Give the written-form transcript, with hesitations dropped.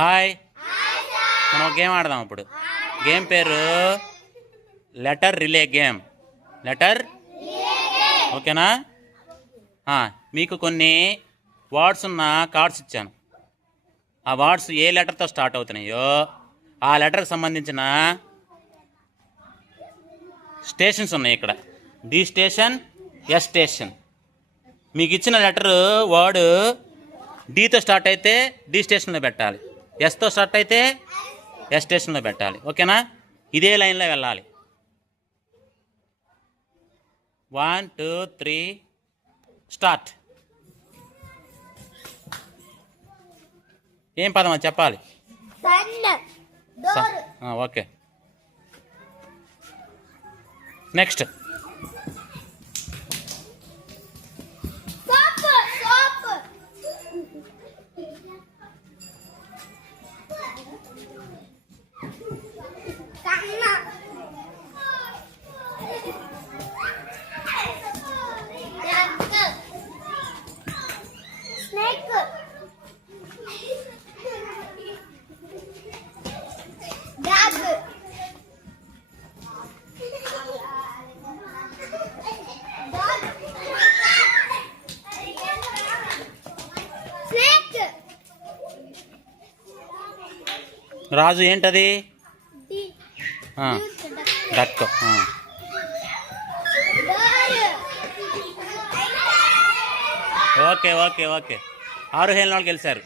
హాయ్, మనం ఒక గేమ్ ఆడదాం ఇప్పుడు. గేమ్ పేరు లెటర్ రిలే గేమ్. లెటర్ ఓకేనా? మీకు కొన్ని వర్డ్స్ ఉన్న కార్డ్స్ ఇచ్చాను. ఆ వర్డ్స్ ఏ లెటర్తో స్టార్ట్ అవుతున్నాయో ఆ లెటర్కి సంబంధించిన స్టేషన్స్ ఉన్నాయి. ఇక్కడ డి స్టేషన్, ఎస్ స్టేషన్. మీకు ఇచ్చిన లెటరు వర్డ్ డితో స్టార్ట్ అయితే డి స్టేషన్లో పెట్టాలి, ఎస్తో స్టార్ట్ అయితే ఎస్ స్టేషన్లో పెట్టాలి. ఓకేనా? ఇదే లైన్లో వెళ్ళాలి. 1 2 3 స్టార్ట్. ఏం పదం అది చెప్పాలి. Okay, next. రాజు ఏంటది? డక్. ఓకే ఓకే ఓకే, 6 హేళ్ళ వాళ్ళు గెలిచారు.